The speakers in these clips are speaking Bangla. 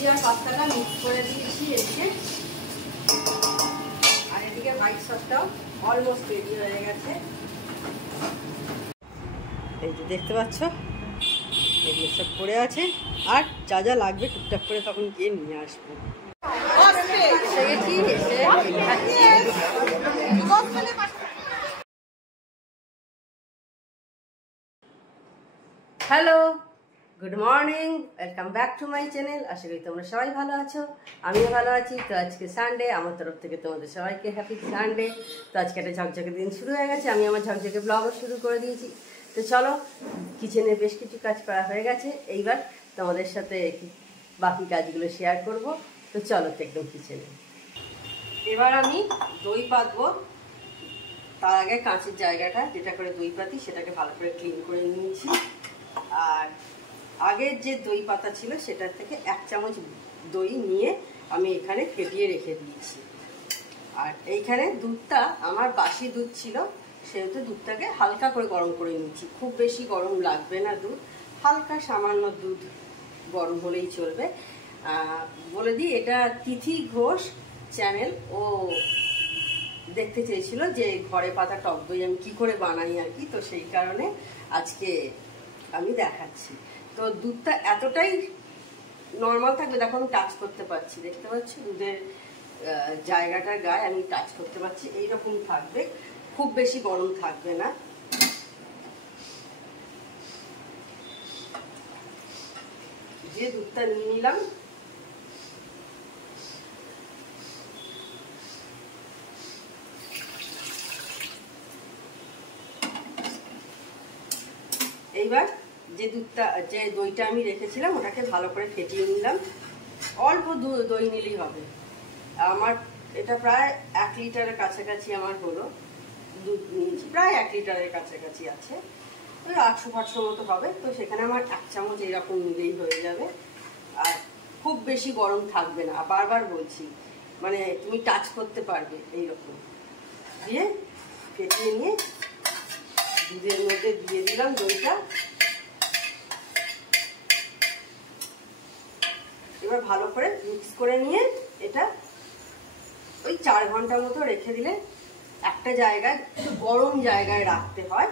সুজি আর পাস্তাটা মিক্স করে দিয়েছি এদিকে। আর এদিকে হোয়াইট সসটাও অলমোস্ট রেডি হয়ে গেছে। এই যে দেখতে পাচ্ছ এগুলো সব পড়ে আছে, আর যা যা লাগবে টুকটাক করে তখন গিয়ে নিয়ে আসবো। Hello, good morning, welcome back to my channel. আশা করি তোমরা সবাই ভালো আছো, আমিও ভালো আছি। তো আজকে সানডে, আমার তরফ থেকে তোমাদের সবাইকে হ্যাপি সানডে। তো আজকে একটা ঝকঝকে দিন শুরু হয়ে গেছে, আমি আমার ঝকঝকে ব্লগও শুরু করে দিয়েছি। তো চলো, কিচেনে বেশ কিছু কাজ করা হয়ে গেছে, এইবার তোমাদের সাথে বাকি কাজগুলো শেয়ার করব। তো চলো তো একদম কিচেনে। এবার আমি দই পাতবো। তার আগে কাঁচের জায়গাটা যেটা করে দই পাতি সেটাকে ভালো করে ক্লিন করে নিয়েছি। আর আগের যে দই পাতা ছিল সেটার থেকে 1 চামচ দই নিয়ে আমি এখানে ফেটিয়ে রেখে দিয়েছি। আর এইখানে দুধটা আমার বাসি দুধ ছিল, সেহেতু দুধটাকে হালকা করে গরম করে নিয়েছি। খুব বেশি গরম লাগবে না দুধ, হালকা সামান্য দুধ গরম হলেই চলবে। বলে দিই, এটা তিথি ঘোষ চ্যানেল, ও দেখতে চেয়েছিল যে ঘরে পাতা টক দই আমি কী করে বানাই আর কি। তো সেই কারণে আজকে আমি দেখাচ্ছি। তো দুধটা এতটাই নর্মাল থাকবে, দেখো আমি টাচ করতে পারছি, দেখতে পাচ্ছি দুধের জায়গাটার গায়ে আমি টাচ করতে পারছি, এইরকম থাকবে, খুব বেশি গরম থাকবে না। যে দুধটা নিয়ে নিলাম, এইবার যে দইটা আমি রেখেছিলাম ওটাকে ভালো করে ফেটিয়ে নিলাম। অল্প দই নিলেই হবে। আমার এটা প্রায় 1 লিটারের কাছাকাছি আমার হলো, দুধ নিয়েছি প্রায় 1 লিটারের কাছাকাছি আছে, ওই 800-500 মতো হবে। তো সেখানে আমার 1 চামচ এরকম নিলেই হয়ে যাবে। আর খুব বেশি গরম থাকবে না, বারবার বলছি, মানে তুমি টাচ করতে পারবে এইরকম। দিয়ে ফেটিয়ে নিয়ে দুধের মধ্যে দিয়ে দিলাম দইটা। এবার ভালো করে মিক্স করে নিয়ে এটা ওই 4 ঘন্টা মতো রেখে দিলে, একটা জায়গায় গরম জায়গায় রাখতে হয়,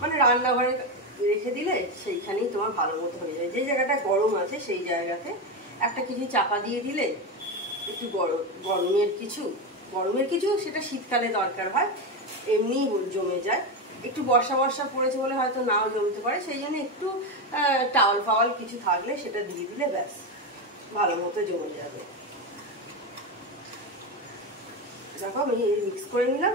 মানে রান্নাঘরে রেখে দিলে সেইখানেই তোমার ভালো মতো হয়ে যায়। যে জায়গাটা গরম আছে সেই জায়গাতে একটা কিছু চাপা দিয়ে দিলে, একটু গরমের কিছু সেটা শীতকালে দরকার হয়, এমনি জমে যায়। একটু বর্ষা পড়েছে বলে হয়তো নাও জমতে পারে, সেই জন্য একটু টাওয়াল ফাওয়াল কিছু থাকলে সেটা দিয়ে দিলে ব্যাস ভালো মতো জমে যাবে। দেখো আমি মিক্স করে নিলাম।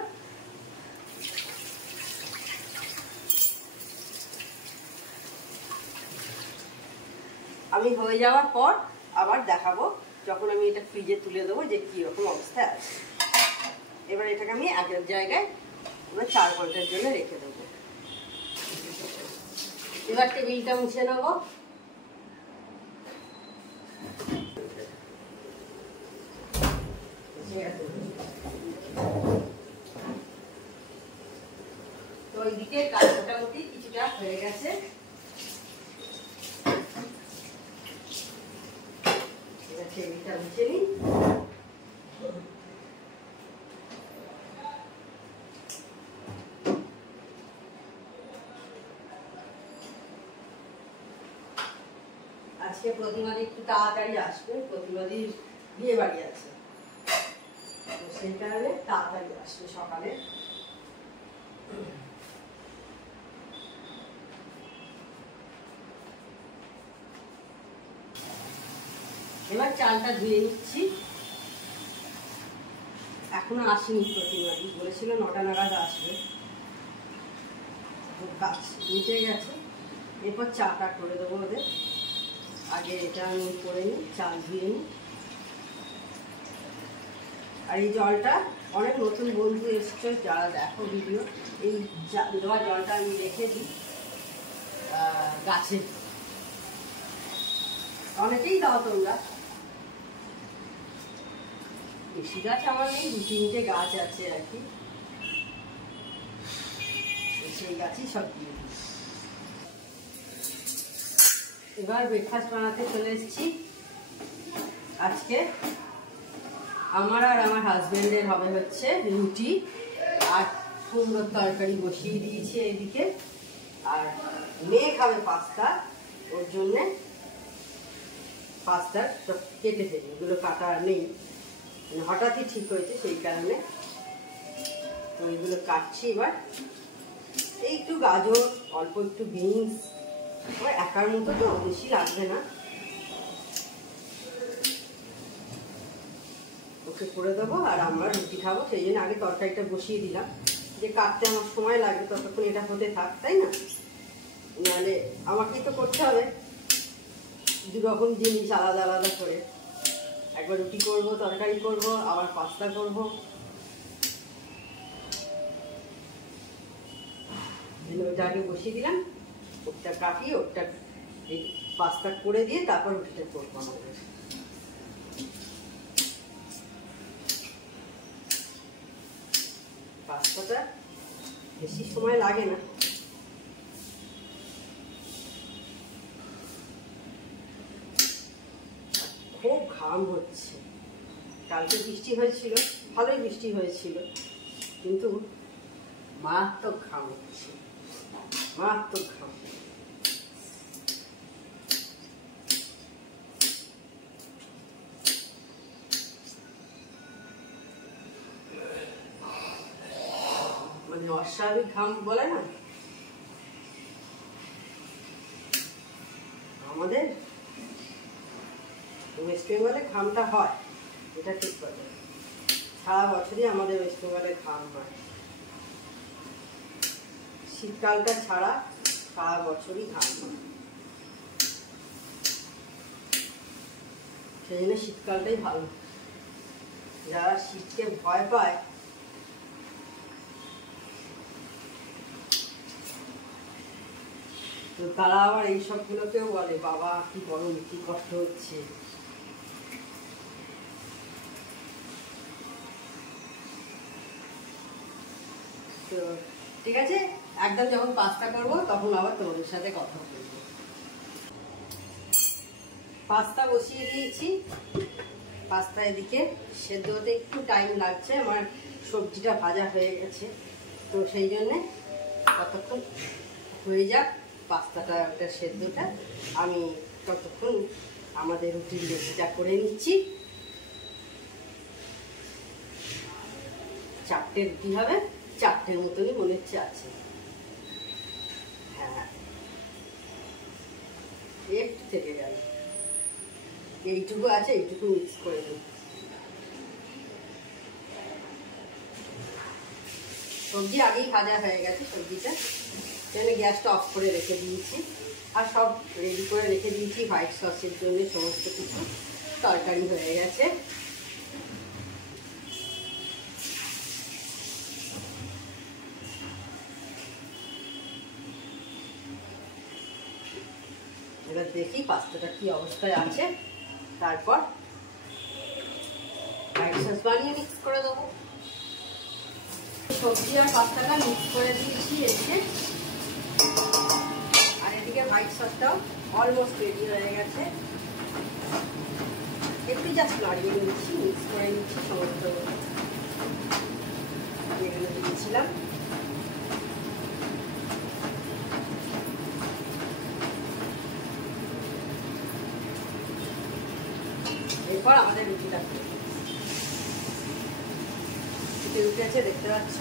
আমি হয়ে যাওয়ার পর আবার দেখাবো, যখন আমি এটা ফ্রিজে তুলে দেবো যে কিরকম অবস্থায় আছে। এবার এটাকে আমি এক জায়গায় 4 ঘন্টার জন্য রেখে দেবো। এবার টেবিলটা মুছে নেবো। তো ওইদিকে কাজ মোটামুটি কিছুটা হয়ে গেছে। এবার টেবিলটা মুছে নিই। আজকে প্রতিমাদি একটু তাড়াতাড়ি আসবে, প্রতিমাদির বিয়ে বাড়ি আছে, তো সেই কারণে তাড়াতাড়ি আসবে সকালে। এবার চালটা ধুয়ে নিচ্ছি। এখনো আসেনি প্রতিমাদি, বলেছিল 9টা নাগাদ আসবে, নিচে গেছে। এরপর চাটা করে দেবো ওদের। আগে এটা আমি করে নিই, চাল ধুয়ে নিই। আর এই জলটা অনেক নতুন বন্ধু এসছে যারা দেখো ভিডিও, এই দেওয়া জলটা আমি রেখে দিই গাছে, অনেকেই দাও তোমরা। বেশি গাছ আমার নেই, 2-3টে গাছ আছে আর কি, সেই গাছই সব দিয়ে দিই। এবার ব্রেকফাস্ট বানাতে চলে এসেছি। আজকে আমার আর আমার হাজবেন্ডের হবে হচ্ছে রুটি আর কুমড়োর তরকারি বসিয়ে দিয়েছি এইদিকে। আর মেয়ে খাবে পাস্তা, ওর জন্যে পাস্তা সব কেটে ফেলি, এগুলো কাটা নেই, হঠাৎই ঠিক হয়েছে সেই কারণে। তো এগুলো কাটছি এবার। এই একটু গাজর, অল্প একটু বিনস, আমার একার মতো তো বেশি লাগবে না, ওকে করে দেবো। আর আমরা রুটি খাবো, সেই জন্য আগে তরকারিটা বসিয়ে দিলাম, যে কাটতে আমার সময় লাগবে ততক্ষণ এটা হতে থাক, তাই না? নাহলে আমাকেই তো করতে হবে দু রকম জিনিস আলাদা আলাদা করে, একবার রুটি করব, তরকারি করব, আবার পাস্তা করব। ওইটা আগে বসিয়ে দিলাম, ওটা কাটিয়ে ওটা এই পাস্তা করে দিয়ে তারপর রুটিটা করবো আমাদের। পাস্তাটা বেশি সময় লাগে না, খুব ঘাম হচ্ছে। কালকে বৃষ্টি হয়েছিল, ভালোই বৃষ্টি হয়েছিল, কিন্তু মারাত্মক ঘাম হচ্ছে, মারাত্মক ঘাম। মানে অস্বাভাবিক ঘাম বলে না আমাদের ওয়েস্ট বেঙ্গলে, ঘামটা হয়, এটা ঠিক কথা। সারা বছরই আমাদের ওয়েস্ট বেঙ্গলে ঘাম হয়, শীতকালটা ছাড়া সারা বছরই ঘাম হয়। সেই জন্য শীতকালটাই ভালো। যারা শীতকে ভয় পায় তো তারা আবার এই সবগুলোকেও বলে বাবা কি গরম, কি কষ্ট হচ্ছে। তো ঠিক আছে, একদম যখন পাস্তা করবো তখন আবার তোমাদের সাথে কথা বলবো। পাস্তা বসিয়ে দিয়েছি, পাস্তা এদিকে সেদ্ধ হতে একটু টাইম লাগছে, আমার সবজিটা ভাজা হয়ে গেছে, তো সেই জন্যে ততক্ষণ হয়ে যাক পাস্তাটা, ওটা সেদ্ধটা, আমি ততক্ষণ আমাদের রুটির লেচিটা করে নিচ্ছি। 4টে রুটি হবে, 4টের মতনই মনে হচ্ছে আছে। হ্যাঁ, একটু থেকে গেল, এইটুকু আছে, এইটুকু মিক্স করে দিই। সবজি আগেই ভাজা হয়ে গেছে, সবজিটা সেখানে গ্যাসটা অফ করে রেখে দিয়েছি, আর সব রেডি করে রেখে দিয়েছি হোয়াইট সসের জন্য, সমস্ত কিছু তরকারি হয়ে গেছে। এবার দেখি পাস্তাটা কি অবস্থায় আছে, তারপর হোয়াইট সস বানিয়ে মিক্স করে দেবো। সবজি আর পাস্তাটা মিক্স করে দিয়েছি এদিকে, আর এদিকে হোয়াইট সসটাও অলমোস্ট রেডি হয়ে গেছে। একটু জাস্ট নাড়িয়ে নিচ্ছি, মিক্স করে নিচ্ছি সমস্ত যেগুলো দিয়েছিলাম। এরপর আমাদের রুটিটা ফুটে উঠেছে, দেখতে পাচ্ছ।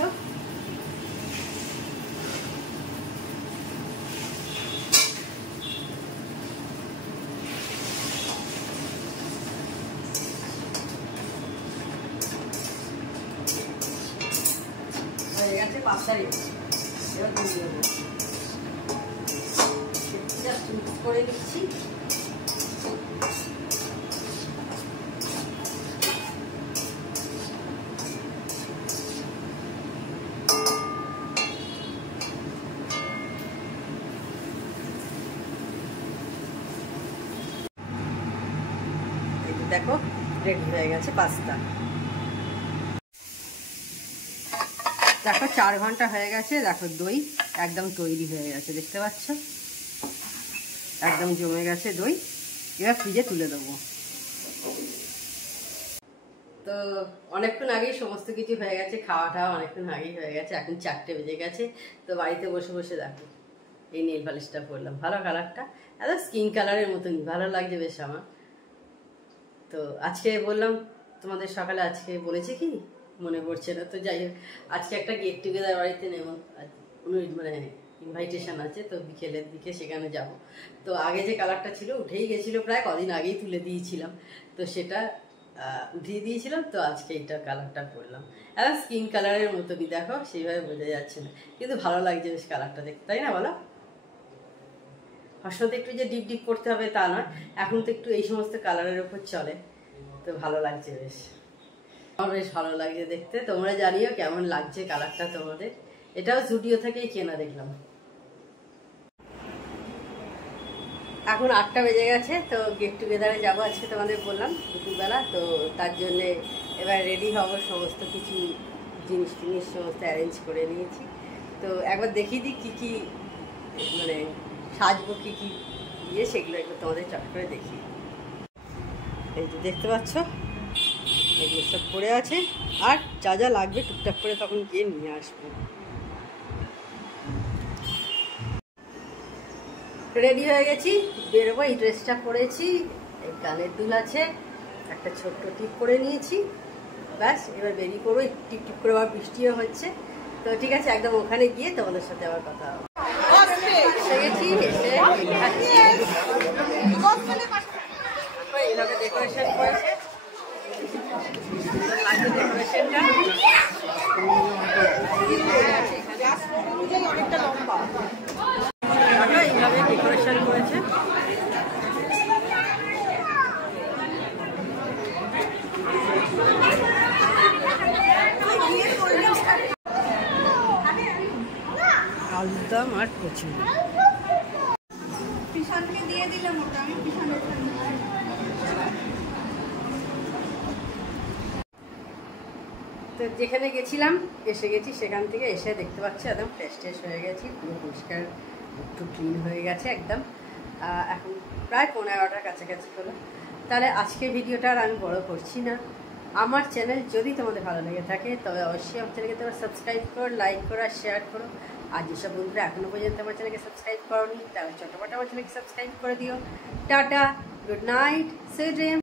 হয়ে গেছে পাস্তা রেডি, এবার দিয়ে দেবো, জাস্ট মিক্স করে নিচ্ছি। দেখো রেডি হয়ে গেছে পাস্তা। দেখো 4 ঘন্টা হয়ে গেছে, দেখো দই একদম তৈরি হয়ে গেছে, দেখতে পাচ্ছ একদম জমে গেছে দই। এবার ফ্রিজে তুলে দেবো। তো অনেকক্ষণ আগেই সমস্ত কিছু হয়ে গেছে, খাওয়া টাওয়া অনেকক্ষণ আগেই হয়ে গেছে, এখন 4টে বেজে গেছে। তো বাড়িতে বসে বসে দেখো এই নেল পালিশটা পরলাম, ভালো কালারটা, এত স্কিন কালারের মতনই ভালো লাগছে বেশ আমার। তো আজকে বললাম তোমাদের সকালে, আজকে বলেছি কি মনে পড়ছে না, তো যাই হোক আজকে একটা গেট টুগেদার বাড়িতে মানে ইনভাইটেশন আছে, তো বিকেলের দিকে সেখানে যাব। তো আগে যে কালারটা ছিল উঠেই গেছিলো, প্রায় কদিন আগেই তুলে দিয়েছিলাম, তো সেটা উঠিয়ে দিয়েছিলাম। তো আজকে এইটা কালারটা পরলাম, এখন স্কিন কালারের মতনই, দেখো সেইভাবে বোঝা যাচ্ছে না, কিন্তু ভালো লাগছে বেশ কালারটা দেখতে, তাই না বলো? সবসময় একটু যে ডিপ ডিপ করতে হবে তা নয়, এখন তো একটু এই সমস্ত কালারের উপর চলে, তো ভালো লাগছে বেশ, আমার বেশ ভালো লাগছে দেখতে। তোমরা জানিও কেমন লাগছে কালারটা তোমাদের। এটাও জুডিও থেকেই কেনা দেখলাম। এখন 8টা বেজে গেছে, তো গেট টুগেদারে যাবো আজকে তোমাদের বললাম দুপুরবেলা। তো তার জন্যে এবার রেডি হবো, সমস্ত কিছু জিনিস টিনিস সমস্ত অ্যারেঞ্জ করে নিয়েছি। তো একবার দেখিয়ে দিই কী কী মানে সাজবো, কী কী দিয়ে, সেগুলো একবার তোমাদের চট করে দেখিয়ে। এই যে দেখতে পাচ্ছ এগুলো সব পড়ে আছে, আর যা যা লাগবে টুকটাক করে তখন গিয়ে নিয়ে আসবো। রেডি হয়ে গেছি, বেরোবো। এই ড্রেসটা পরেছি, এই কানের দুল আছে, একটা ছোট্ট টিপ করে নিয়েছি, ব্যাস এবার বেরিয়ে পড়বো। টিপ টিপ করে আবার বৃষ্টিও হচ্ছে। তো ঠিক আছে, একদম ওখানে গিয়ে তোমাদের সাথে আবার কথা হবে। এসে গেছি, এসে এইভাবে ডেকোরেশন করেছে, ডেকোরেশনটা অনেকটা লম্বা, এইভাবে ডেকোরেশন করেছে। আলুদম আর কচুরি দিয়ে দিলাম, ওটা আমি তো যেখানে গেছিলাম এসে গেছি, সেখান থেকে এসে দেখতে পাচ্ছি একদম ফ্রেশ ট্রেশ হয়ে গেছি, পুরো পরিষ্কার একটু ক্লিন হয়ে গেছে একদম। এখন প্রায় 11টার কাছাকাছি হলো। তাহলে আজকে ভিডিওটা আর আমি বড় করছি না। আমার চ্যানেল যদি তোমাদের ভালো লেগে থাকে তবে অবশ্যই আমার চ্যানেলকে তোমরা সাবস্ক্রাইব করো, লাইক করো আর শেয়ার করো। আর যেসব বন্ধুরা এখনও পর্যন্ত আমার চ্যানেলকে সাবস্ক্রাইব করোনি তাহলে চটপট আমার চ্যানেলকে সাবস্ক্রাইব করে দিও। Tata, good night, sweet dream.